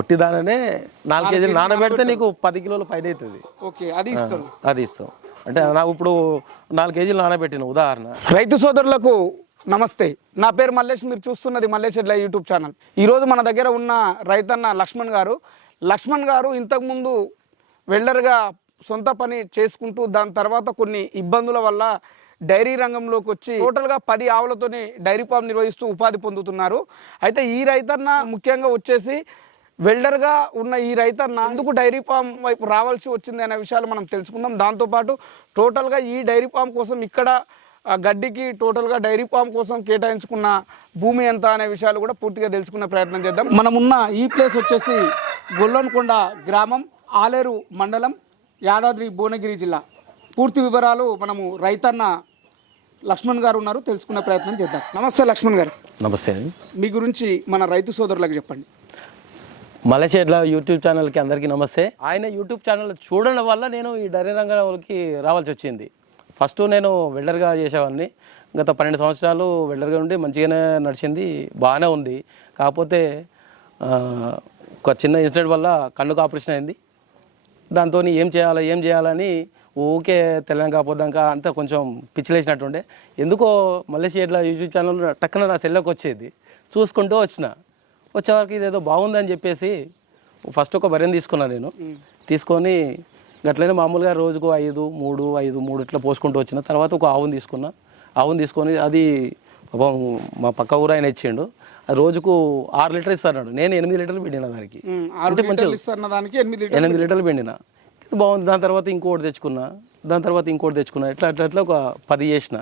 ఒట్టి దాననే నాలుగు కేజీలు నానబెడితే నీకు పది కిలోలు పైన అవుతుంది ఓకే అది అది ఇస్తాం. అంటే నాకు ఇప్పుడు నాలుగు కేజీలు నానబెట్టిన ఉదాహరణ. రైతు సోదరులకు నమస్తే. నా పేరు మల్లేష్ మీరు చూస్తున్నది మల్లేష్ ఎడ్ల యూట్యూబ్ ఛానల్. ఈరోజు మన దగ్గర ఉన్న రైతన్న లక్ష్మణ్ గారు లక్ష్మణ్ గారు ఇంతకుముందు వెల్డర్గా సొంత పని చేసుకుంటూ దాని తర్వాత కొన్ని ఇబ్బందుల వల్ల డైరీ రంగంలోకి వచ్చి టోటల్గా పది ఆవులతోని డైరీ ఫామ్ నిర్వహిస్తూ ఉపాధి పొందుతున్నారు. అయితే ఈ రైతన్న ముఖ్యంగా వచ్చేసి వెల్డర్గా ఉన్న ఈ రైతన్న ఎందుకు డైరీ ఫామ్ వైపు రావాల్సి వచ్చింది అనే విషయాలు మనం తెలుసుకుందాం. దాంతోపాటు టోటల్గా ఈ డైరీ ఫామ్ కోసం ఇక్కడ గడ్డికి టోటల్గా డైరీ ఫామ్ కోసం కేటాయించుకున్న భూమి ఎంత అనే విషయాలు కూడా పూర్తిగా తెలుసుకునే ప్రయత్నం చేద్దాం. మనం ఉన్న ఈ ప్లేస్ వచ్చేసి గొల్లన్కొండ గ్రామం ఆలేరు మండలం యాదాద్రి భువనగిరి జిల్లా. పూర్తి వివరాలు మనము రైతన్న లక్ష్మణ్ గారు ఉన్నారు తెలుసుకునే ప్రయత్నం చేద్దాం. నమస్తే లక్ష్మణ్ గారు. నమస్తే మీ గురించి మన రైతు సోదరులకు చెప్పండి. మలచేట్ల యూట్యూబ్ ఛానల్కి అందరికీ నమస్తే. ఆయన యూట్యూబ్ ఛానల్ చూడడం వల్ల నేను ఈ డైరీ రంగంలోకి రావాల్సి వచ్చింది. ఫస్ట్ నేను వెల్డర్గా చేసేవాడిని. గత పన్నెండు సంవత్సరాలు వెల్డర్గా ఉండి మంచిగానే నడిచింది బాగానే ఉంది. కాకపోతే ఒక చిన్న ఇన్సిడెంట్ వల్ల కన్నుకు ఆపరేషన్ అయింది. దాంతో ఏం చేయాలి ఏం చేయాలని ఊకే తెలంగాణ కాపోదాక అంతా కొంచెం పిచ్చిలేసినట్టుండే. ఎందుకో మలేషియా యూట్యూబ్ ఛానల్ టక్కున నా సెల్లోకి వచ్చేది. చూసుకుంటూ వచ్చిన. వచ్చేవరకు ఇదేదో బాగుందని చెప్పేసి ఫస్ట్ ఒక బర్రెని తీసుకున్నా నేను. తీసుకొని గట్లనే మామూలుగా రోజుకు ఐదు మూడు ఐదు మూడు ఇట్లా పోసుకుంటూ వచ్చిన. తర్వాత ఒక ఆవుని తీసుకున్నా. ఆవుని తీసుకొని అది పాపం మా పక్క ఊరు ఆయన ఇచ్చిండు. అది రోజుకు ఆరు లీటర్ ఇస్తాడు నేను ఎనిమిది లీటర్లు పెట్టిన దానికి. దానికి ఎనిమిది లీటర్లు పిండిన. బాగుంది. దాని తర్వాత ఇంకోటి తెచ్చుకున్నా. దాని తర్వాత ఇంకోటి తెచ్చుకున్నా. ఇట్లా అట్లా అట్లా ఒక పది చేసిన.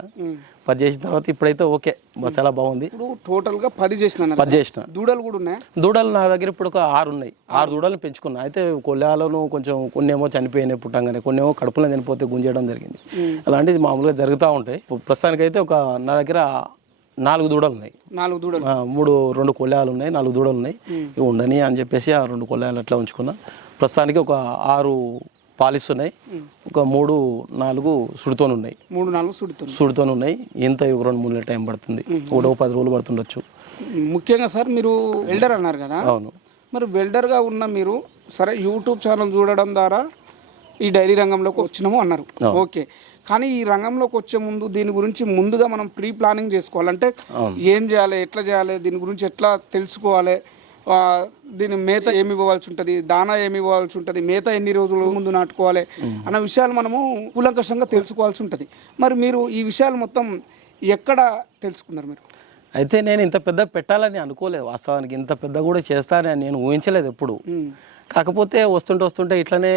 పది చేసిన తర్వాత ఇప్పుడైతే ఓకే. చాలా బాగుంది. ఇప్పుడు టోటల్గా పది చేసిన పది చేసిన. దూడలు కూడా ఉన్నాయా? దూడలు నా దగ్గర ఇప్పుడు ఒక ఆరు ఉన్నాయి. ఆరు దూడలను పెంచుకున్నా. అయితే కొల్లాలను కొంచెం కొన్ని ఏమో చనిపోయినాయి పుట్టంగానే కొన్ని ఏమో కడుపులో చనిపోతే గుంజేయడం జరిగింది. అలాంటివి మామూలుగా జరుగుతూ ఉంటాయి. ప్రస్తుతానికైతే ఒక నా దగ్గర నాలుగు దూడలు ఉన్నాయి. నాలుగు దూడలు. మూడు రెండు కొల్లాలు ఉన్నాయి నాలుగు దూడలు ఉన్నాయి. ఉండని అని చెప్పేసి ఆ రెండు కొల్లాలు అట్లా ఉంచుకున్నా. ప్రస్తుతానికి ఒక ఆరు పాలిస్తున్నాయి. ఒక మూడు నాలుగు సుడితోని ఉన్నాయి మూడు నాలుగు సుడుతుంది సుడితోని ఉన్నాయి ఇంత రెండు మూడు నెలల టైం పడుతుంది. ఒకటో పది రోజులు పడుతుండొచ్చు. ముఖ్యంగా సార్ మీరు వెల్డర్ అన్నారు కదా? అవును. మరి వెల్డర్గా ఉన్న మీరు సరే యూట్యూబ్ ఛానల్ చూడడం ద్వారా ఈ డైరీ రంగంలోకి వచ్చినాము అన్నారు. ఓకే. కానీ ఈ రంగంలోకి వచ్చే ముందు దీని గురించి ముందుగా మనం ప్రీ ప్లానింగ్ చేసుకోవాలంటే ఏం చేయాలి ఎట్లా చేయాలి దీని గురించి ఎట్లా తెలుసుకోవాలి దీని మేత ఏమి ఇవ్వాల్సి ఉంటుంది? దానా ఏమి ఇవ్వాల్సి ఉంటుంది? మేత ఎన్ని రోజుల ముందు నాటుకోవాలి? అన్న విషయాలు మనము కూలంకషంగా తెలుసుకోవాల్సి ఉంటుంది. మరి మీరు ఈ విషయాలు మొత్తం ఎక్కడ తెలుసుకున్నారు మీరు? అయితే నేను ఇంత పెద్ద పెట్టాలని అనుకోలేదు వాస్తవానికి. ఇంత పెద్ద కూడా చేస్తానని నేను ఊహించలేదు ఎప్పుడు. కాకపోతే వస్తుంటే వస్తుంటే ఇట్లనే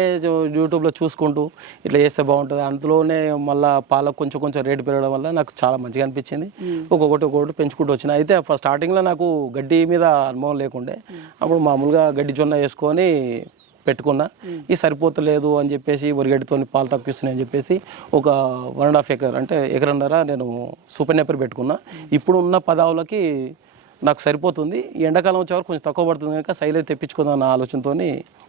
యూట్యూబ్లో చూసుకుంటూ ఇట్లా చేస్తే బాగుంటుంది. అందులోనే మళ్ళీ పాలకు కొంచెం కొంచెం రేటు పెరగడం వల్ల నాకు చాలా మంచిగా అనిపించింది. ఒక్కొక్కటి ఒక్కొక్కటి పెంచుకుంటూ వచ్చిన. అయితే ఫస్ట్ స్టార్టింగ్లో నాకు గడ్డి మీద అనుభవం లేకుండే. అప్పుడు మామూలుగా గడ్డి జొన్న వేసుకొని పెట్టుకున్నా. ఇది సరిపోతలేదు అని చెప్పేసి వరిగడ్డితో పాలు తక్కువిస్తున్నాయి అని చెప్పేసి ఒక వన్ అండ్ హాఫ్ ఎకర్ అంటే ఎకరన్నర నేను సూపర్ నెప్పర్ పెట్టుకున్నా. ఇప్పుడు ఉన్న పదావులకి నాకు సరిపోతుంది. ఈ ఎండాకాలం వచ్చే వరకు కొంచెం తక్కువ పడుతుంది కనుక సైలేజ్ తెప్పించుకుందాం అన్న ఆలోచనతో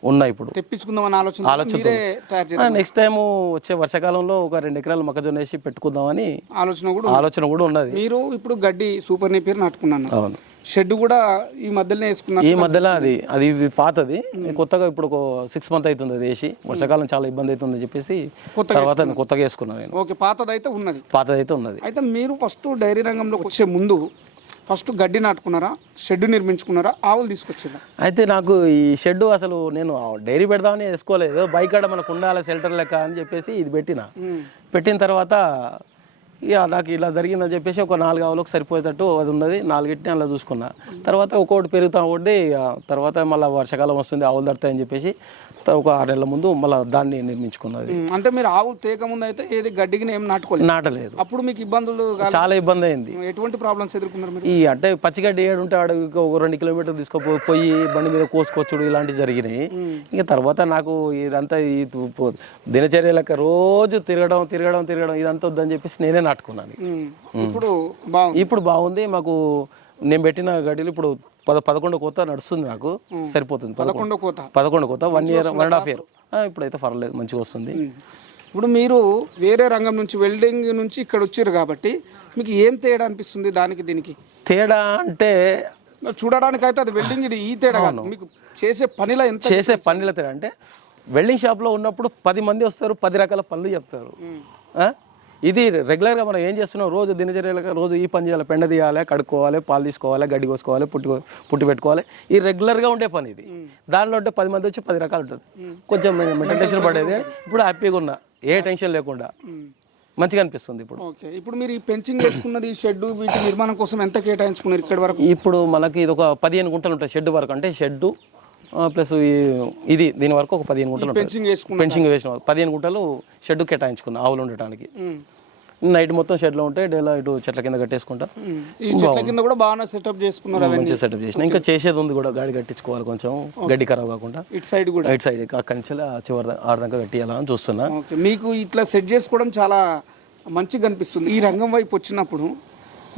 ఉన్నా ఇప్పుడు. తెప్పించుకుందాం అన్న ఆలోచన చేయాలి నెక్స్ట్ టైం వచ్చే వర్షాకాలంలో ఒక రెండు ఎకరాలు మొక్కజొన్న వేసి పెట్టుకుందామని ఆలోచన కూడా ఆలోచన కూడా ఉన్నది. మీరు ఇప్పుడు గడ్డి సూపర్ నేపియర్ నాటుకున్నాను. అవును. షెడ్ కూడా ఈ మధ్యలోనే వేసుకున్నారు ఈ మధ్యలో అది అది పాతది. కొత్తగా ఇప్పుడు ఒక సిక్స్ మంత్ అవుతుంది అది వేసి. వర్షాకాలం చాలా ఇబ్బంది అవుతుందని చెప్పేసి తర్వాత నేను కొత్తగా వేసుకున్నాను నేను. ఓకే పాతదైతే ఉన్నది. పాతది అయితే ఉన్నది. అయితే మీరు ఫస్ట్ డైరీ రంగంలోకి వచ్చే ముందు ఫస్ట్ గడ్డి నాటుకున్నారా? షెడ్ నిర్మించుకున్నారా? ఆవులు తీసుకొచ్చారా అయితే నాకు ఈ షెడ్ అసలు నేను డైరీ పెడదామని వేసుకోలేదు. బైక్ ఆడ మనకు ఉండాలి షెల్టర్ లెక్క అని చెప్పేసి ఇది పెట్టిన. పెట్టిన తర్వాత ఇక నాకు ఇలా జరిగిందని చెప్పేసి ఒక నాలుగు ఆవులకు సరిపోయేటట్టు అది ఉన్నది. నాలుగిటిని అలా చూసుకున్నా. తర్వాత ఒక్కొక్కటి పెరుగుతా ఒకటి తర్వాత మళ్ళీ వర్షాకాలం వస్తుంది ఆవులు తడతాయని చెప్పేసి ఒక ఆరు నెలల ముందు మళ్ళీ దాన్ని నిర్మించుకున్నది. అంటే మీరు ఆవులు తేక ముందు అయితే ఏది గడ్డికి ఏం నాటుకోలేదు? నాటలేదు. అప్పుడు మీకు ఇబ్బందులు చాలా ఇబ్బంది అయింది. ఎటువంటి ప్రాబ్లమ్స్ ఎదుర్కొన్నారు మీరు? ఈ అంటే పచ్చిగడ్డి ఏడు ఉంటే ఆడ ఒక రెండు కిలోమీటర్లు తీసుకుపోయి పోయి బండి మీద కోసుకొచ్చుడు ఇలాంటివి జరిగినాయి. ఇక తర్వాత నాకు ఇదంతా ఈ తు- పో- దినచర్య లెక్క రోజు తిరగడం తిరగడం తిరగడం ఇదంతా వద్దని చెప్పేసి నేనే నాటుకున్నాను ఇప్పుడు ఇప్పుడు బాగుంది. మాకు నేను పెట్టిన గడ్డలు ఇప్పుడు పద పదకొండు కోత నడుస్తుంది నాకు సరిపోతుంది. పదకొండు. కోత. పదకొండు కోత one year one and half year ఇప్పుడైతే పర్లేదు మంచిగా వస్తుంది. ఇప్పుడు మీరు వేరే రంగం నుంచి వెల్డింగ్ నుంచి ఇక్కడ వచ్చారు కాబట్టి మీకు ఏం తేడా అనిపిస్తుంది దానికి దీనికి? తేడా అంటే చూడడానికి అయితే అది వెల్డింగ్ ఇది ఈ తేడా కాదు. మీకు చేసే పనిలో ఎంత చేసే పనుల తేడా అంటే వెల్డింగ్ షాప్లో ఉన్నప్పుడు పది మంది వస్తారు పది రకాల పనులు చెప్తారు? ఇది రెగ్యులర్గా మనం ఏం చేస్తున్నాం? రోజు దినచర్యలుగా రోజు ఈ పని చేయాలి. పెండ తీయాలి కడుక్కోవాలి పాలు తీసుకోవాలి గడ్డి కోసుకోవాలి పుట్టి పుట్టి పెట్టుకోవాలి. ఈ రెగ్యులర్గా ఉండే పని ఇది. దానిలో ఉంటే పది మంది వచ్చి పది రకాలు ఉంటుంది. కొంచెం టెన్షన్ పడేది. ఇప్పుడు హ్యాపీగా ఉన్నా. ఏ టెన్షన్ లేకుండా. మంచిగా అనిపిస్తుంది ఇప్పుడు. ఓకే. ఇప్పుడు మీరు ఈ పెంచింగ్ వేసుకున్నది ఈ షెడ్ వీటి నిర్మాణం కోసం ఎంత కేటాయించుకున్నారు ఇక్కడి వరకు? ఇప్పుడు మనకి ఇది ఒక పదిహేను గుంటలు ఉంటాయి షెడ్ వరకు. అంటే షెడ్డు ప్లస్ ఇది దీని వరకు ఒక పదిహేను గుంటలు పెన్షింగ్ వేసిన పదిహేను గుంటలు షెడ్ కేటాయించుకున్నా ఆవులు ఉండటానికి. నైట్ మొత్తం షెడ్లో ఉంటాయి డేలా ఇటు చెట్ల కింద కట్టేసుకుంటా. ఈ చెట్ల కింద కూడా సెటప్ చేసుకున్నారు మంచిగా సెటప్ చేసిన. ఇంకా చేసేది ఉంది కూడా గాడి కట్టించుకోవాలి కొంచెం. గడ్డి ఖరాబ్ కాకుండా. ఇటు సైడ్ కూడా. రైట్ సైడ్ అక్కడి నుంచి ఆ చివరి ఆడదాకా కట్టియాలని చూస్తున్నా. మీకు ఇట్లా సెట్ చేసుకోవడం చాలా మంచిగా అనిపిస్తుంది. ఈ రంగం వైపు వచ్చినప్పుడు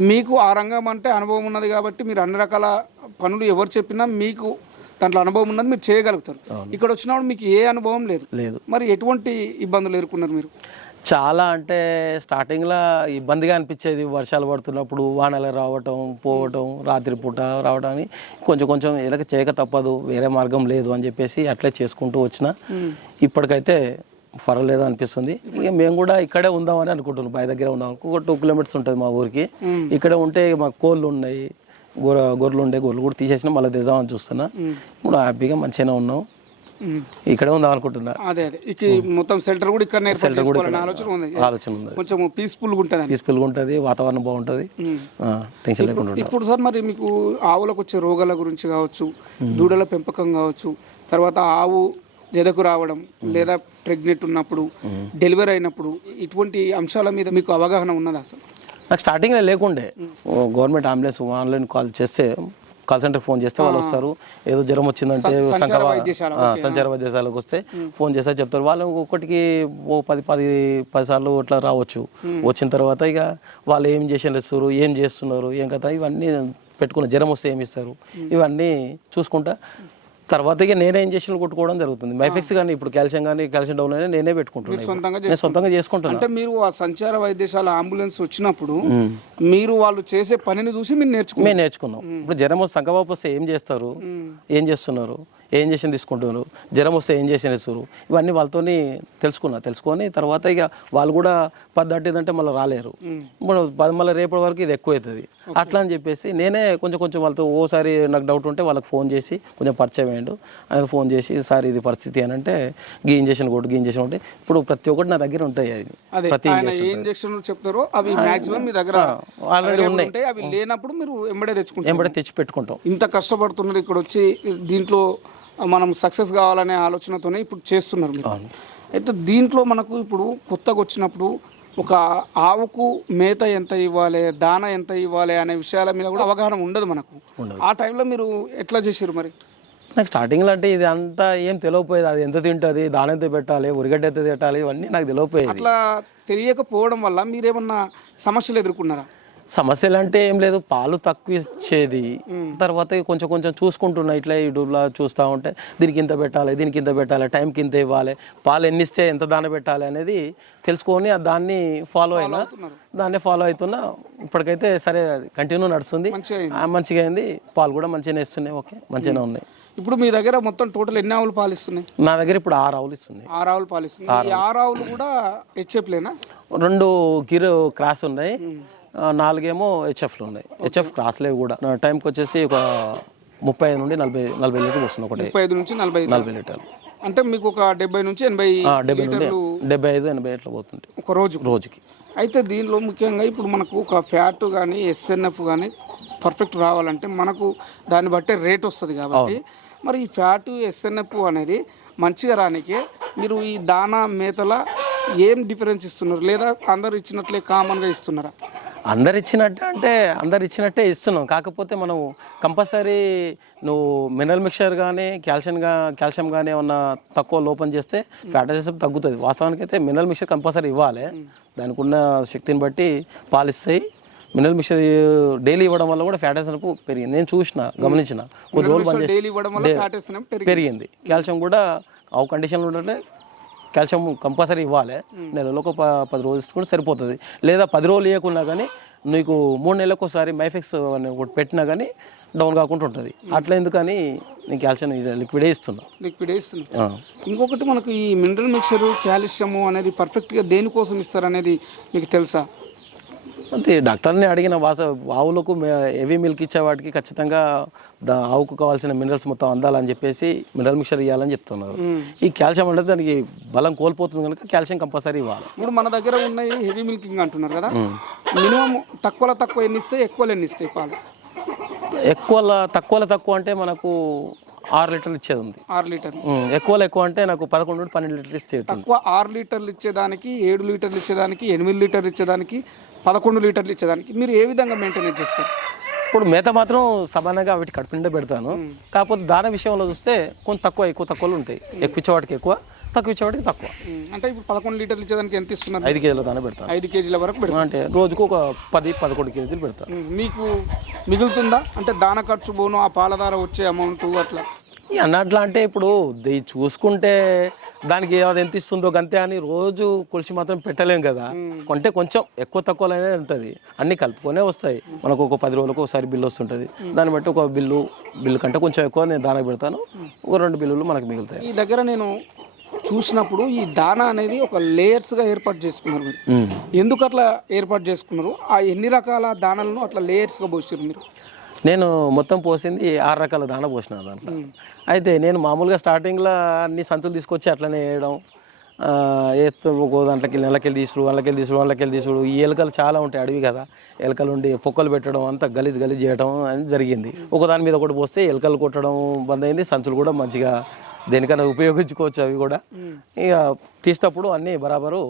మీకు ఆ రంగం అంటే అనుభవం ఉన్నది కాబట్టి మీరు అన్ని రకాల పనులు ఎవరు చెప్పినా మీకు దాంట్లో అనుభవం ఉన్నది మీరు చేయగలుగుతారు. ఇక్కడ వచ్చినప్పుడు మీకు ఏ అనుభవం లేదు. లేదు. మరి ఎటువంటి ఇబ్బందులు ఎదుర్కొన్నారు మీరు? చాలా అంటే స్టార్టింగ్లో ఇబ్బందిగా అనిపించేది వర్షాలు పడుతున్నప్పుడు వానలు రావటం పోవటం రాత్రిపూట రావడం అని కొంచెం కొంచెం ఎలక చేయక తప్పదు వేరే మార్గం లేదు అని చెప్పేసి అట్లే చేసుకుంటూ వచ్చిన. ఇప్పటికైతే పర్వాలేదు అనిపిస్తుంది. ఇక మేము కూడా ఇక్కడే ఉందామని అనుకుంటున్నాం. బావి దగ్గర ఉందాం ఒక టూ కిలోమీటర్స్ ఉంటుంది మా ఊరికి. ఇక్కడే ఉంటే మాకు కోళ్ళు ఉన్నాయి గొర్రె గొర్రెలు ఉండే గొర్రెలు కూడా తీసేసిన మళ్ళీ తెద్దామని చూస్తున్నా. ఇప్పుడు హ్యాపీగా మంచిగానే ఉన్నాం. ఇక్కడే ఉందాం అనుకుంటున్నా. అదే అదే. ఇక మొత్తం సెంటర్ కూడా ఇక్కడ చేసుకోవాలనే ఆలోచన ఉంది. ఆలోచన ఉంది. కొంచెం పీస్ఫుల్గా ఉంటుంది పీస్ఫుల్గా ఉంటుంది వాతావరణం బాగుంటుంది. టెన్షన్ లేకుండా ఇప్పుడు సార్ మరి మీకు ఆవులకు వచ్చే రోగాల గురించి కావచ్చు దూడల పెంపకం కావచ్చు తర్వాత ఆవు ఎదకు రావడం లేదా ప్రెగ్నెంట్ ఉన్నప్పుడు డెలివరీ అయినప్పుడు ఇటువంటి అంశాల మీద మీకు అవగాహన ఉన్నదా అసలు నాకు స్టార్టింగ్లో లేకుండే. గవర్నమెంట్ అంబులెన్స్ ఆన్లైన్ కాల్ చేస్తే కాల్ సెంటర్ ఫోన్ చేస్తే వాళ్ళు వస్తారు. ఏదో జ్వరం వచ్చిందంటే సంచార వైద్యశాలకు వస్తే ఫోన్ చేస్తే చెప్తారు. వాళ్ళు ఒక్కటికి ఓ పది పది పది సార్లు ఇట్లా రావచ్చు. వచ్చిన తర్వాత ఇక వాళ్ళు ఏం చేసేస్తారు ఏం చేస్తున్నారు ఏం కదా ఇవన్నీ పెట్టుకున్న జ్వరం వస్తే ఏమి ఇస్తారు? ఇవన్నీ చూసుకుంటా. తర్వాత ఇక నేనే ఇంజక్షన్లు కొట్టుకోవడం జరుగుతుంది. మైఫిక్స్ కానీ ఇప్పుడు కాల్షియం కానీ కాల్షియం డౌన్ అయినా నేనే పెట్టుకుంటున్నాను సొంతంగా నేను సొంతంగా చేసుకుంటున్నాను అంటే మీరు ఆ సంచార వైద్యశాల అంబులెన్స్ వచ్చినప్పుడు మీరు వాళ్ళు చేసే పనిని చూసి మీరు నేర్చుకున్నారు. మేము నేర్చుకున్నాం. ఇప్పుడు వస్తే సంకబాపు వస్తే ఏం చేస్తారు? ఏం చేస్తున్నారు? ఏం చేసి తీసుకుంటున్నారు? జ్వరం వస్తే ఏం చేసి ఇస్తారు ఇవన్నీ వాళ్ళతోని తెలుసుకున్నా. తెలుసుకొని తర్వాత ఇక వాళ్ళు కూడా పది దాటిందంటే మళ్ళీ రాలేరు. మళ్ళీ రేపటి వరకు ఇది ఎక్కువ అవుతుంది అట్లా అని చెప్పేసి నేనే కొంచెం కొంచెం వాళ్ళతో ఓసారి నాకు డౌట్ ఉంటే వాళ్ళకి ఫోన్ చేసి కొంచెం పరిచయం అయ్యాడు. ఆయన ఫోన్ చేసి సార్ ఇది పరిస్థితి అని అంటే గీ ఇంజక్షన్ కొట్టు గీ ఇంజక్షన్ ఉంటే ఇప్పుడు ప్రతి ఒక్కటి నా దగ్గర ఉంటాయి అదే ప్రతి ఇంజక్షన్ చెప్తారో అవి మాక్సిమం మీ దగ్గర ఆల్రెడీ ఉంటాయి. అవి లేనప్పుడు మీరు ఎంబడే తెచ్చుకుంటారు. ఎంబడే తెచ్చి పెట్టుకుంటాం ఇంత కష్టపడుతున్నారు ఇక్కడ వచ్చి దీంట్లో మనం సక్సెస్ కావాలనే ఆలోచనతోనే ఇప్పుడు చేస్తున్నారు మీరు. అయితే దీంట్లో మనకు ఇప్పుడు కొత్తగా వచ్చినప్పుడు ఒక ఆవుకు మేత ఎంత ఇవ్వాలి దాన ఎంత ఇవ్వాలి అనే విషయాల మీద కూడా అవగాహన ఉండదు మనకు. ఆ టైంలో మీరు ఎట్లా చేసారు మరి? నాకు స్టార్టింగ్లో అంటే ఇది అంతా ఏం తెలియకపోయేది. అది ఎంత తింటుంది దాని ఎంత పెట్టాలి ఉరిగడ్డ ఎంత పెట్టాలి ఇవన్నీ నాకు తెలియకపోయేది. అట్లా తెలియకపోవడం వల్ల మీరేమన్నా సమస్యలు ఎదుర్కొన్నారా? సమస్యలు అంటే ఏం లేదు పాలు తక్కువ ఇచ్చేది తర్వాత కొంచెం కొంచెం చూసుకుంటున్నా ఇట్లా యూట్యూబ్లో చూస్తూ ఉంటే దీనికి ఇంత పెట్టాలి దీనికి ఇంత పెట్టాలి టైంకి ఇంత ఇవ్వాలి పాలు ఎన్ని ఇస్తే ఎంత దాన పెట్టాలి అనేది తెలుసుకొని ఆ దాన్ని ఫాలో అయినా దాన్ని ఫాలో అవుతున్నా ఇప్పటికైతే సరే కంటిన్యూ నడుస్తుంది. మంచిగా అయింది. పాలు కూడా మంచిగానే ఇస్తున్నాయి. ఓకే మంచిగానే ఉన్నాయి. ఇప్పుడు మీ దగ్గర మొత్తం టోటల్ ఎన్ని ఆవులు పాలిస్తున్నాయి నా దగ్గర ఇప్పుడు ఆరు ఆవులు ఇస్తుంది ఆరు ఆవులు పాలిస్తున్నాయి ఆరు ఆవులు. కూడా హెచ్ఎఫ్లేనా రెండు గిర్ క్రాస్ ఉన్నాయి. నాలుగేమో హెచ్ఎఫ్లు ఉన్నాయి. హెచ్ఎఫ్ క్రాస్లేవి కూడా. టైంకి వచ్చేసి ఒక ముప్పై ఐదు నుండి నలభై నలభై లీటర్లు వస్తుంది ఒకటి. ముప్పై ఐదు నుంచి నలభై నలభై లీటర్లు. అంటే మీకు ఒక డెబ్బై నుంచి ఎనభై డెబ్బై నుండి డెబ్బై ఐదు ఎనభై ఇట్లా పోతుంది ఒక రోజు రోజుకి. అయితే దీనిలో ముఖ్యంగా ఇప్పుడు మనకు ఒక ఫ్యాట్ కానీ ఎస్ఎన్ఎఫ్ కానీ పర్ఫెక్ట్ రావాలంటే మనకు దాన్ని బట్టే రేట్ వస్తుంది కాబట్టి మరి ఈ ఫ్యాట్ ఎస్ఎన్ఎఫ్ అనేది మంచిగా రానికే మీరు ఈ దానా మేతల ఏం డిఫరెన్స్ ఇస్తున్నారు? లేదా అందరు ఇచ్చినట్లే కామన్గా ఇస్తున్నారా? అందరు ఇచ్చినట్టే అంటే అందరు ఇచ్చినట్టే ఇస్తున్నాం. కాకపోతే మనం కంపల్సరీ నువ్వు మినరల్ మిక్చర్ కానీ కాల్షియం గా కాల్షియం కానీ ఏమన్నా తక్కువ లోపం చేస్తే ఫ్యాటైజెస్ తగ్గుతుంది. వాస్తవానికి అయితే మినరల్ మిక్చర్ కంపల్సరీ ఇవ్వాలి. దానికి ఉన్న శక్తిని బట్టి పాలిస్తాయి మినరల్ మిక్చర్ డైలీ ఇవ్వడం వల్ల కూడా ఫ్యాటైజెస్ పెరిగింది. నేను చూసిన గమనించిన. కొద్ది రోజులు బంద్ చేసి డైలీ ఇవ్వడం వల్ల ఫ్యాట్ ఎస్ఎన్ఎఫ్ పెరిగి పెరిగింది. కాల్షియం కూడా ఆ కండిషన్లో ఉంటే కాల్షియం కంపల్సరీ ఇవ్వాలి. నెలలో ఒక పది రోజులు కూడా సరిపోతుంది. లేదా పది రోజులు ఇవ్వకున్నా కానీ నీకు మూడు నెలలకు ఒకసారి మైఫెక్స్ అని ఒకటి పెట్టినా కానీ డౌన్ కాకుండా ఉంటుంది. అట్లా ఎందుకని నేను కాల్షియం లిక్విడే ఇస్తున్నా. లిక్విడ్ ఆ. ఇంకొకటి మనకు ఈ మినరల్ మిక్చర్ కాల్షియము అనేది పర్ఫెక్ట్గా దేనికోసం ఇస్తారు అనేది మీకు తెలుసా? అంతే డాక్టర్ని అడిగిన వాస ఆవులకు హెవీ మిల్క్ ఇచ్చే వాటికి ఖచ్చితంగా దా ఆవుకు కావాల్సిన మినరల్స్ మొత్తం అందాలని చెప్పేసి మినరల్ మిక్చర్ ఇవ్వాలని చెప్తున్నారు. ఈ కాల్షియం అనేది దానికి బలం కోల్పోతుంది కనుక కాల్షియం కంపల్సరీ ఇవ్వాలి. ఇప్పుడు మన దగ్గర ఉన్నాయి హెవీ మిల్కింగ్ అంటున్నారు కదా. మినిమం తక్కువలో తక్కువ ఎన్ని ఇస్తాయి ఎక్కువలో ఎన్ని ఇస్తాయి పాలు? ఎక్కువ తక్కువలో తక్కువ అంటే మనకు ఆరు లీటర్లు ఇచ్చేది ఉంది. ఆరు లీటర్ ఉమ్, ఎక్కువలో ఎక్కువ అంటే నాకు పదకొండు నుండి పన్నెండు లీటర్లు ఇచ్చేది ఉంది. తక్కువ ఆరు లీటర్లు ఇచ్చేదానికి ఏడు లీటర్లు ఇచ్చేదానికి ఎనిమిది లీటర్లు ఇచ్చేదానికి పదకొండు లీటర్లు ఇచ్చేదానికి మీరు ఏ విధంగా మెయింటైన్ చేస్తారు? ఇప్పుడు మేత మాత్రం సమానంగా వీటి కడుపు నిండా పెడతాను. కాకపోతే దాన విషయంలో చూస్తే కొంచెం తక్కువ ఎక్కువ తక్కువలు ఉంటాయి. ఎక్కువ ఇచ్చేవాటికి ఎక్కువ. తక్కువ ఇచ్చేవాటికి తక్కువ. అంటే ఇప్పుడు పదకొండు లీటర్లు ఇచ్చేదానికి ఎంత ఇస్తున్నారు? ఐదు కేజీల దాన పెడతాను ఐదు కేజీల వరకు పెడతారు. అంటే రోజుకు ఒక పది పదకొండు కేజీలు పెడతాను మీకు మిగులుతుందా? అంటే దాన ఖర్చు పోను ఆ పాల ధార వచ్చే అమౌంట్ అట్లా? అన్నట్లా అంటే ఇప్పుడు ది- చూసుకుంటే దానికి అది ఎంత ఇస్తుందో గంతే అని రోజు కొలిచి మాత్రం పెట్టలేం కదా. కొంటే కొంచెం ఎక్కువ తక్కువలోనే ఉంటుంది. అన్ని కలుపుకొనే వస్తాయి. మనకు ఒక పది రోజులకు ఒకసారి బిల్లు వస్తుంటుంది. దాన్ని బట్టి ఒక బిల్లు బిల్లు కంటే కొంచెం ఎక్కువ నేను దానికి పెడతాను. ఒక రెండు బిల్లులు మనకు మిగులుతాయి. ఈ దగ్గర నేను చూసినప్పుడు ఈ దానా అనేది ఒక లేయర్స్గా ఏర్పాటు చేసుకున్నారు మీరు. ఎందుకు అట్లా ఏర్పాటు చేసుకున్నారు? ఆ ఎన్ని రకాల దానాలను అట్లా లేయర్స్గా పోసారు మీరు? నేను మొత్తం పోసింది ఆరు రకాల దాన పోసిన దాంట్లో. అయితే నేను మామూలుగా స్టార్టింగ్లో అన్ని సంచులు తీసుకొచ్చి అట్లనే వేయడం ఒక దాంట్లోకి నెలకెళ్ళి తీసుడు వాళ్ళకెళ్ళి తీసుడు వాళ్ళకెళ్ళి తీసుడు. ఈ ఎలుకలు చాలా ఉంటాయి అడవి కదా. ఎలుకలు ఉండి పొక్కలు పెట్టడం అంతా గలీజ్ గలీజ్ చేయడం అని జరిగింది. ఒక దాని మీద ఒకటి పోస్తే ఎలుకలు కొట్టడం బంద్ అయింది సంచులు కూడా మంచిగా దేనికైనా ఉపయోగించుకోవచ్చు అవి కూడా. ఇక తీసేటప్పుడు అన్నీ బరాబరు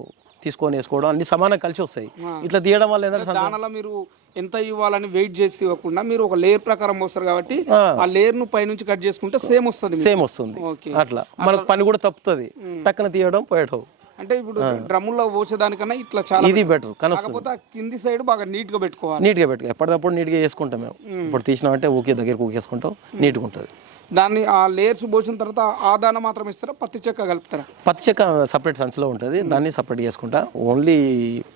తీసుకొని వేసుకోవడం అన్ని సమానంగా కలిసి వస్తాయి. ఇట్లా తీయడం వల్ల ఏంటంటే దానాలో మీరు ఎంత ఇవ్వాలని వెయిట్ చేసి ఇవ్వకుండా మీరు ఒక లేయర్ ప్రకారం పోస్తారు కాబట్టి ఆ. లేయర్ను పైనుంచి కట్ చేసుకుంటే సేమ్ వస్తుంది. సేమ్ వస్తుంది. అట్లా. మనకు పని కూడా తప్పుతుంది. టక్కన తీయడం పోయటం అంటే ఇప్పుడు డ్రమ్ముల్లో పోసేదానికన్నా ఇట్లా చాలా ఇది బెటర్ కాకపోతే కింది సైడ్ బాగా నీట్గా పెట్టుకోవాలి. నీట్గా పెట్టుకో. ఎప్పటికప్పుడు నీట్గా చేసుకుంటాం మేము. ఇప్పుడు తీసినామంటే ఊకే దగ్గరికి ఊకేసుకుంటాం. నీట్గా ఉంటుంది. దాన్ని ఆ లేయర్స్ పోసిన తర్వాత ఆ దాన మాత్రం ఇస్తారా? పత్తి చెక్క కలుపుతారా? పత్తి చెక్క సపరేట్ సంచిలో ఉంటుంది. దాన్ని సపరేట్ చేసుకుంటా. ఓన్లీ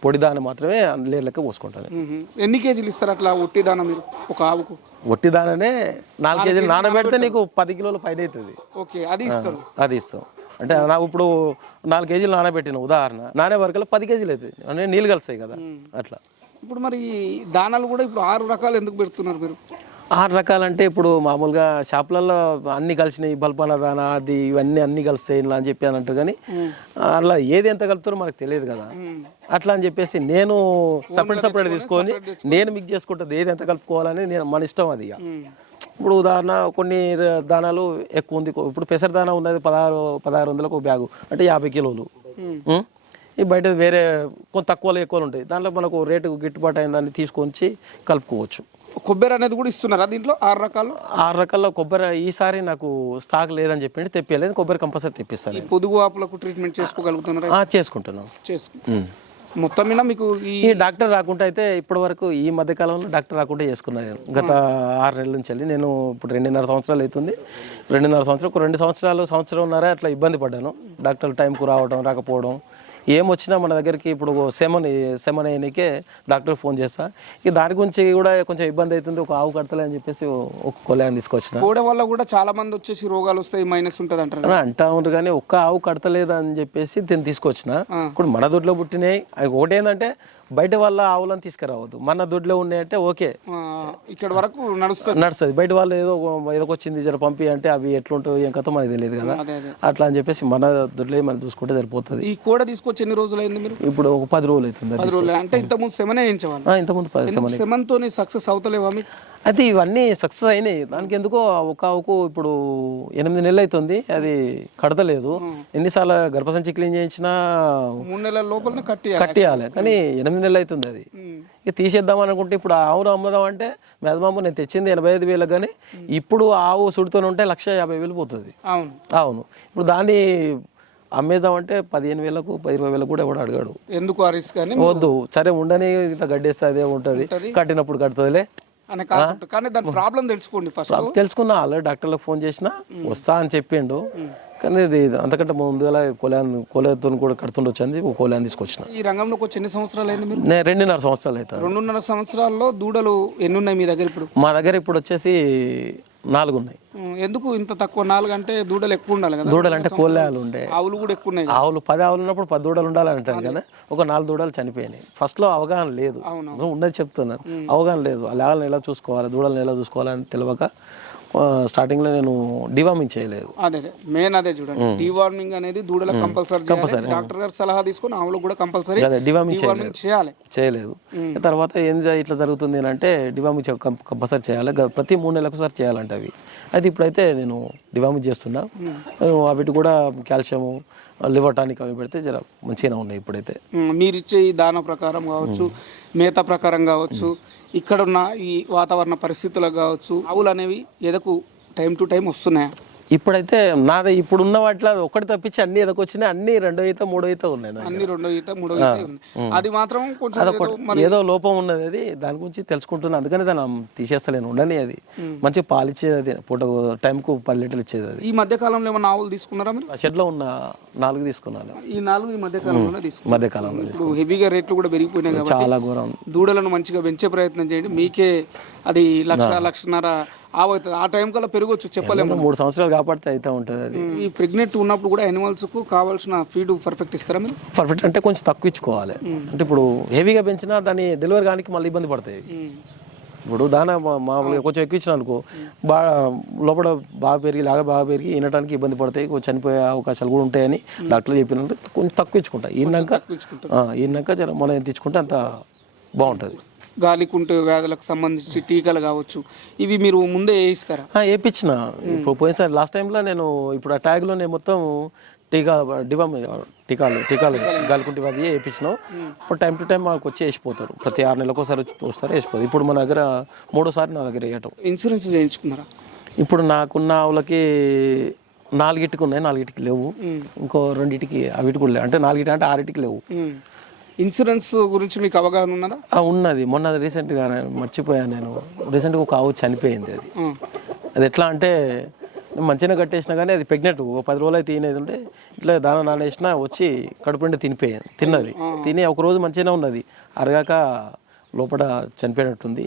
పొడి దాన్ని మాత్రమే లేర్లెక్క పోసుకుంటాను. ఎన్ని కేజీలు ఇస్తారు అట్లా ఒట్టి దాన మీరు? ఒక ఆవుకు? ఒట్టి దాననే నాలుగు కేజీలు నానబెడితే నీకు పది కిలోల పైన అవుతుంది ఓకే అది ఇస్తారు. అది ఇస్తాం. అంటే నాకు ఇప్పుడు నాలుగు కేజీలు నానబెట్టిన ఉదాహరణ. నానే వరకు పది కేజీలు అవుతుంది అంటే నీళ్ళు కలుస్తాయి కదా. అట్లా. ఇప్పుడు మరి ఈ దానాలు కూడా ఇప్పుడు ఆరు రకాలు ఎందుకు పెడుతున్నారు మీరు? ఆరు రకాలంటే ఇప్పుడు మామూలుగా షాపులలో అన్ని కలిసినాయి బల్పన దానా అది ఇవన్నీ అన్ని కలుస్తాయి ఇలా అని చెప్పి అని అంటారు కానీ అట్లా ఏది ఎంత కలుపుతారో మనకు తెలియదు కదా. అట్లా అని చెప్పేసి నేను సపరేట్ సపరేట్ తీసుకొని నేను మిక్స్ చేసుకుంటుంది ఏది ఎంత కలుపుకోవాలని నేను మన ఇష్టం అది ఇక. ఇప్పుడు ఉదాహరణ కొన్ని దానాలు ఎక్కువ ఉంది. ఇప్పుడు పెసర దానా ఉన్నది పదహారు పదహారు వందలకు ఒక బ్యాగు అంటే యాభై కిలోలు? ఈ బయట వేరే కొంత తక్కువలో ఎక్కువలు ఉంటాయి. దాంట్లో మనకు రేటు గిట్టుబాటు అయిన దాన్ని తీసుకొచ్చి కలుపుకోవచ్చు. కొబ్బరి అనేది కూడా ఇస్తున్నారా దీంట్లో? ఆరు రకాలు? ఆరు రకాల కొబ్బరి ఈసారి నాకు స్టాక్ లేదని చెప్పిండి తెప్పియలేదు. కొబ్బరి కంపల్సరీ తెప్పిస్తాను. పొదుగు ఆపులకు ట్రీట్మెంట్ చేసుకోగలుగుతున్నారా? చేసుకుంటున్నాం. చేసుకు. మొత్తం మీద మీకు ఈ డాక్టర్ రాకుంటే అయితే ఇప్పటి వరకు ఈ మధ్య కాలంలో డాక్టర్ రాకుంటే చేసుకున్నాను నేను. గత ఆరు నెలల నుంచి వెళ్ళి నేను ఇప్పుడు రెండున్నర సంవత్సరాలు అవుతుంది. రెండున్నర సంవత్సరం ఒక రెండు సంవత్సరాలు సంవత్సరంన్నర అట్లా ఇబ్బంది పడ్డాను. డాక్టర్లు టైంకు రావడం రాకపోవడం ఏం వచ్చినా మన దగ్గరికి ఇప్పుడు సెమన్ సెమన్ అయ్యనికే డాక్టర్ ఫోన్ చేస్తా. ఇక దాని గురించి కూడా కొంచెం ఇబ్బంది అవుతుంది ఒక ఆవు కడతలే అని చెప్పేసి ఒక కొలయాన్ని తీసుకొచ్చిన. కోడ వల్ల కూడా చాలా మంది వచ్చేసి రోగాలు వస్తాయి మైనస్ ఉంటుంది అంటారు అంటా ఉంటారు కానీ ఒక్క ఆవు కడతలేదు అని చెప్పేసి దీన్ని తీసుకొచ్చిన. ఇప్పుడు మన దొడ్లో పుట్టినాయి అవి ఒకటి ఏంటంటే బయట వాళ్ళ ఆవులను తీసుకురావద్దు. మన దొడ్లో ఉన్నాయంటే ఓకే. ఇక్కడ వరకు నడుస్తుంది. నడుస్తుంది. బయట వాళ్ళు ఏదో ఏదో వచ్చింది జర పంపి అంటే అవి ఎట్లుంటాయో ఏం కథ మనకి తెలియదు కదా. అట్లా అని చెప్పేసి మన దొడ్లో మనం చూసుకుంటే సరిపోతుంది. ఈ కోడ తీసుకొచ్చి ఎన్ని రోజులు అయింది మీరు? ఇప్పుడు ఒక పది రోజులు అవుతుంది. పది రోజులు. అంటే ఇంతకుముందు సెమనే వేయించేవాళ్ళు. ఇంతకుముందు పది సెమన్. తోని సక్సెస్ అవుతలేవా మీకు? అయితే ఇవన్నీ సక్సెస్ అయినాయి. దానికి ఎందుకో ఒక ఆవుకు ఇప్పుడు ఎనిమిది నెలలు అవుతుంది అది కడతలేదు. ఎన్నిసార్లు గర్భసంచి క్లీన్ చేయించినా మూడు నెలల కట్టి కట్టేయాలి. కానీ ఎనిమిది నెలలు అవుతుంది అది ఇక తీసేద్దాం అనుకుంటే ఇప్పుడు ఆవును అమ్ముదాం అంటే మెదమామ నేను తెచ్చింది ఎనభై ఐదు వేలకు కానీ ఇప్పుడు ఆవు సుడితోనే ఉంటే లక్ష యాభై వేలు పోతుంది. అవును. అవును. ఇప్పుడు దాన్ని అమ్మేద్దాం అంటే పదిహేను వేలకు పది ఇరవై వేలకు కూడా ఎవడు అడిగాడు. ఎందుకు ఆ రిస్క్ అని? వద్దు. సరే ఉండని ఇంత గడ్డేస్తే అదే ఉంటుంది. కట్టినప్పుడు కడుతుందిలే. అనే కాన్సెప్ట్ కానీ దాని ప్రాబ్లం తెలుసుకోండి ఫస్ట్ తెలుసుకున్నా ఆల్రెడీ డాక్టర్లకు ఫోన్ చేసిన వస్తా అని చెప్పిండు. కానీ ఇది అంతకంటే ముందుగా కోలాన్ కోలేతో కూడా కడుతుండొచ్చు అని ఒక కోలాన్ తీసుకొచ్చిన. ఈ రంగంలోకి వచ్చి ఎన్ని సంవత్సరాలు అయింది మీరు? నేను రెండున్నర సంవత్సరాలు అవుతాను రెండున్నర సంవత్సరాల్లో దూడలు ఎన్ని ఉన్నాయి మీ దగ్గర ఇప్పుడు? మా దగ్గర ఇప్పుడు వచ్చేసి నాలుగు ఉన్నాయి ఎందుకు ఇంత తక్కువ? నాలుగు అంటే దూడలు ఎక్కువ ఉండాలి కదా. దూడలు అంటే కోళ్ళాలు ఉండే ఆవులు కూడా ఎక్కువ ఉన్నాయి. ఆవులు పది ఆవులు ఉన్నప్పుడు పది దూడలు ఉండాలని అంటారు కదా. ఒక నాలుగు దూడలు చనిపోయినాయి. ఫస్ట్లో అవగాహన లేదు. ఉన్నది చెప్తున్నాను. అవగాహన లేదు. ఆ లేగలను ఎలా చూసుకోవాలి? దూడలను ఎలా చూసుకోవాలని తెలియక స్టార్టింగ్లో నేను డివామింగ్ చేయలేదు. అదే మెయిన్ అదే చూడండి. డీవార్మింగ్ అనేది దూడలకు కంపల్సరీ చేయాలి. డాక్టర్ గారి సలహా తీసుకొని ఆవులకు కూడా కంపల్సరీ అదే డీవార్మింగ్ చేయాలి. చేయలేదు. తర్వాత ఏం ఇట్లా జరుగుతుంది అంటే కం- కంపల్సరీ చేయాలి. ప్రతి మూడు నెలలకు సార్ చేయాలంటే అవి. అయితే ఇప్పుడైతే నేను డివామింగ్ చేస్తున్నా. వాటి కూడా కాల్షియము లివర్ టానిక్ అవి పెడితే జర మంచిగానే ఉన్నాయి ఇప్పుడైతే. మీరు ఇచ్చే ఈ దాన ప్రకారం కావచ్చు మేత ప్రకారం కావచ్చు ఇక్కడున్న ఈ వాతావరణ పరిస్థితులకు కావచ్చు ఆవులు అనేవి ఎదకు టైం టు టైం వస్తున్నాయా? ఇప్పుడైతే నాది ఇప్పుడున్న వాటిలో ఒకటి తప్పించి అన్ని ఎదకొచ్చినాయి అన్ని రెండో ఈత మూడో ఈత ఉన్నాయి. అన్ని రెండో ఈత మూడో అది మాత్రం కొంచెం ఏదో లోపం ఉన్నది అది. దాని గురించి తెలుసుకుంటున్నా. అందుకని దాన్ని తీసేస్తలేను. ఉండని అది. మంచి పాలు ఇచ్చేది అది. పూట టైంకు పది లీటర్లు ఇచ్చేది అది. ఈ మధ్య కాలంలో ఏమైనా ఆవులు తీసుకున్నారా మీరు? షెడ్లో ఉన్న నాలుగు తీసుకున్నాను. ఈ నాలుగు ఈ మధ్య తీసుకున్నారు మధ్యకాలంలో ఇప్పుడు హెవీగా రేట్లు కూడా పెరిగిపోయినాయి చాలా ఘోరం. దూడలను మంచిగా పెంచే ప్రయత్నం చేయండి. మీకే అది లక్ష లక్షన్నర ఆవుతుంది. ఆ టైం కల్లా పెరగవచ్చు చెప్పలేము మూడు సంవత్సరాలు కాపాడితే అయితే ఉంటుంది అది. ఈ ప్రెగ్నెంట్ ఉన్నప్పుడు కూడా animals కు కావాల్సిన ఫీడ్ పర్ఫెక్ట్ ఇస్తారా మీరు? పర్ఫెక్ట్ అంటే కొంచెం తక్కువ ఇచ్చుకోవాలి. అంటే ఇప్పుడు హెవీగా పెంచినా దాన్ని డెలివరీ కానికి మళ్ళీ ఇబ్బంది పడతాయి. ఇప్పుడు దాన మామూలుగా కొంచెం ఎక్కువ ఇచ్చిన అనుకో బాగా లోపల బాగా పెరిగి లాగా బాగా పెరిగి వినడానికి ఇబ్బంది పడతాయి కొంచెం చనిపోయే అవకాశాలు కూడా ఉంటాయని డాక్టర్లు చెప్పినట్టు కొంచెం తక్కువ ఇచ్చుకుంటా. ఈనాక ఈనాక జర మనం ఎంత ఇచ్చుకుంటే అంత బాగుంటుంది. గాలికుంటు వ్యాధులకు సంబంధించి టీకాలు కావచ్చు. ఇవి మీరు ముందే వేయిస్తారా? వేయించిన. ఇప్పుడు పోయినసారి లాస్ట్ టైంలో నేను ఇప్పుడు ఆ ట్యాగ్లో నేను మొత్తం టీకా డివామ్ టీకాలు టీకాలు గాలికుంటి అది వేయించినాం ఇప్పుడు టైం టు టైం మాకు వచ్చి వేసిపోతారు. ప్రతి ఆరు నెలలకు ఒకసారి వచ్చి వస్తారు వేసిపోతారు. ఇప్పుడు మన దగ్గర మూడోసారి నా దగ్గర వేయటం. ఇన్సూరెన్స్ చేయించుకున్నారా? ఇప్పుడు నాకున్న ఆవులకి నాలుగిటికి ఉన్నాయి నాలుగిటికి లేవు. ఇంకో రెండిటికి అవిటికి కూడా లేవు. అంటే నాలుగిటి అంటే ఆరిటికి లేవు. ఇన్సూరెన్స్ గురించి మీకు అవగాహన ఉన్నదా? ఉన్నది. మొన్న రీసెంట్గా నేను మర్చిపోయాను నేను. రీసెంట్గా ఒక ఆవు చనిపోయింది అది. అది ఎట్లా అంటే మంచిగా కట్టేసినా కానీ అది ప్రెగ్నెంట్ ఒక పది రోజులు అయితే తినేది ఉంటే ఇట్లా దాన నానేసినా వచ్చి కడుపు నిండా తినిపోయింది తిన్నది. తిని ఒక రోజు మంచిగానే ఉన్నది. అరగాక లోపల చనిపోయినట్టుంది.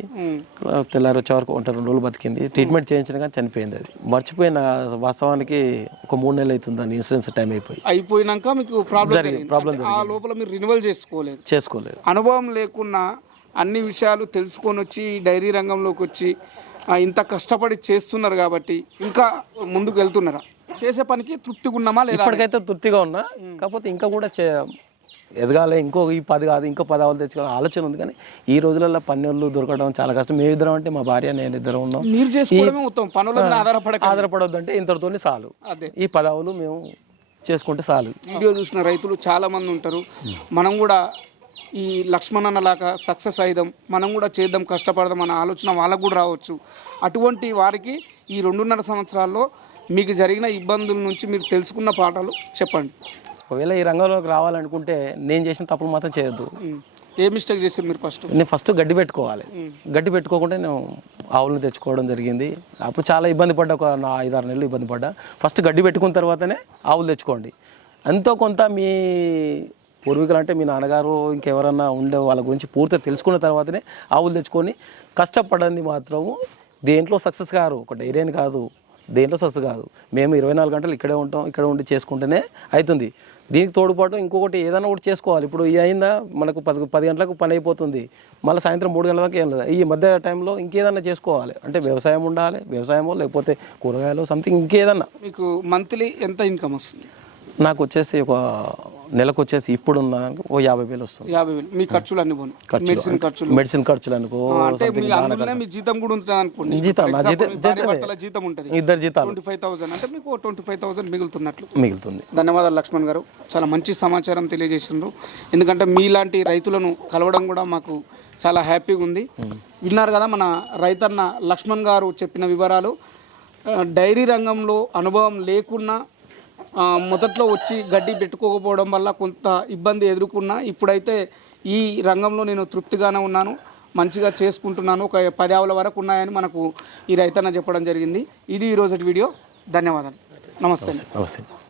తెల్లారి వచ్చే వరకు ఒంట రెండు రోజులు బతికింది. ట్రీట్మెంట్ చేయించిన కానీ చనిపోయింది అది. మర్చిపోయిన వాస్తవానికి ఒక మూడు నెలలు అవుతుంది దాని ఇన్సూరెన్స్ టైం అయిపోయి. అయిపోయినాక మీకు ప్రాబ్లం ఆ లోపల మీరు రినివల్ చేసుకోలేదు. చేసుకోలేదు. అనుభవం లేకున్నా అన్ని విషయాలు తెలుసుకొని వచ్చి డైరీ రంగంలోకి వచ్చి ఇంత కష్టపడి చేస్తున్నారు కాబట్టి ఇంకా ముందుకు వెళ్తున్నారా? చేసే పనికి తృప్తిగా ఉన్నామా లేదా ఇప్పటికైతే తృప్తిగా ఉన్నా. కాకపోతే ఇంకా కూడా చే ఎదగాలి ఇంకో ఈ పది కాదు ఇంకో పది ఆవులు తెచ్చుకోవాలి ఆలోచన ఉంది కానీ ఈ రోజులలో పన్నెళ్ళు దొరకడం చాలా కష్టం. మేము ఇద్దరం అంటే మా భార్య నేను ఇద్దరం ఉన్నాం. ఆధారపడొద్దు అంటే ఇంతటితోనే చాలు. అదే. ఈ పదావులు మేము చేసుకుంటే చాలు. వీడియో చూసిన రైతులు చాలా మంది ఉంటారు. మనం కూడా ఈ లక్ష్మణ్ అన్నలాగా సక్సెస్ అయిదాం మనం కూడా చేద్దాం కష్టపడదాం అన్న ఆలోచన వాళ్ళకు కూడా రావచ్చు. అటువంటి వారికి ఈ రెండున్నర సంవత్సరాల్లో మీకు జరిగిన ఇబ్బందుల నుంచి మీరు తెలుసుకున్న పాఠాలు చెప్పండి. ఒకవేళ ఈ రంగంలోకి రావాలనుకుంటే నేను చేసిన తప్పులు మాత్రం చేయొద్దు. ఏ మిస్టేక్ చేశారు మీరు ఫస్ట్ నేను ఫస్ట్ గడ్డి పెట్టుకోవాలి. గడ్డి పెట్టుకోకుండా నేను ఆవులను తెచ్చుకోవడం జరిగింది. అప్పుడు చాలా ఇబ్బంది పడ్డా ఒక నా ఐదారు నెలలు ఇబ్బంది పడ్డా. ఫస్ట్ గడ్డి పెట్టుకున్న తర్వాతనే ఆవులు తెచ్చుకోండి. ఎంతో కొంత మీ పూర్వీకులు అంటే మీ నాన్నగారు ఇంకెవరన్నా ఉండే వాళ్ళ గురించి పూర్తిగా తెలుసుకున్న తర్వాతనే ఆవులు తెచ్చుకొని కష్టపడండి మాత్రము దేంట్లో సక్సెస్ కారు ఒక డైరీ అని కాదు. దేంట్లో సక్సెస్ కాదు. మేము ఇరవై నాలుగు గంటలు ఇక్కడే ఉంటాం ఇక్కడ ఉండి చేసుకుంటేనే అవుతుంది దీనికి తోడుపాటు ఇంకొకటి ఏదైనా ఒకటి చేసుకోవాలి. ఇప్పుడు ఇది అయిందా? మనకు పది పది గంటలకు పని అయిపోతుంది. మళ్ళీ సాయంత్రం మూడు గంటల దాకా ఏం లేదు. ఈ మధ్య టైంలో ఇంకేదన్నా చేసుకోవాలి. అంటే వ్యవసాయం ఉండాలి వ్యవసాయమో లేకపోతే కూరగాయలు సంథింగ్ ఇంకేదన్నా. మీకు మంత్లీ ఎంత ఇన్కమ్ వస్తుంది? నాకు వచ్చేసి ఒక నెలకు వచ్చేసి ఇప్పుడున్న ఓ యాభై వేలు వస్తుంది. యాభై వేలు. మీ ఖర్చులు అన్ని మెడిసిన్ ఖర్చులు. మెడిసిన్ ఖర్చులు అనుకో అంటే మీ అందులోనే మీ జీతం కూడా ఉంటుంది అనుకోండి. జీతం నా జీతం జీతం ఉంటుంది. ఇద్దరు జీతాలు. ట్వంటీ ఫైవ్ థౌసండ్ అంటే మీకు ట్వంటీ ఫైవ్ థౌసండ్ మిగులుతున్నట్లు. మిగులుతుంది. ధన్యవాదాలు లక్ష్మణ్ గారు. చాలా మంచి సమాచారం తెలియజేసినారు ఎందుకంటే మీలాంటి రైతులను కలవడం కూడా మాకు చాలా హ్యాపీగా ఉంది. విన్నారు కదా మన రైతన్న లక్ష్మణ్ గారు చెప్పిన వివరాలు. డైరీ రంగంలో అనుభవం లేకున్నా మొదట్లో వచ్చి గడ్డి పెట్టుకోకపోవడం వల్ల కొంత ఇబ్బంది ఎదుర్కొన్నా. ఇప్పుడైతే ఈ రంగంలో నేను తృప్తిగానే ఉన్నాను. మంచిగా చేసుకుంటున్నాను. ఒక పది ఆవుల వరకు ఉన్నాయని మనకు ఈ రైతన్న చెప్పడం జరిగింది. ఇది ఈరోజు వీడియో. ధన్యవాదాలు. నమస్తే. నమస్తే.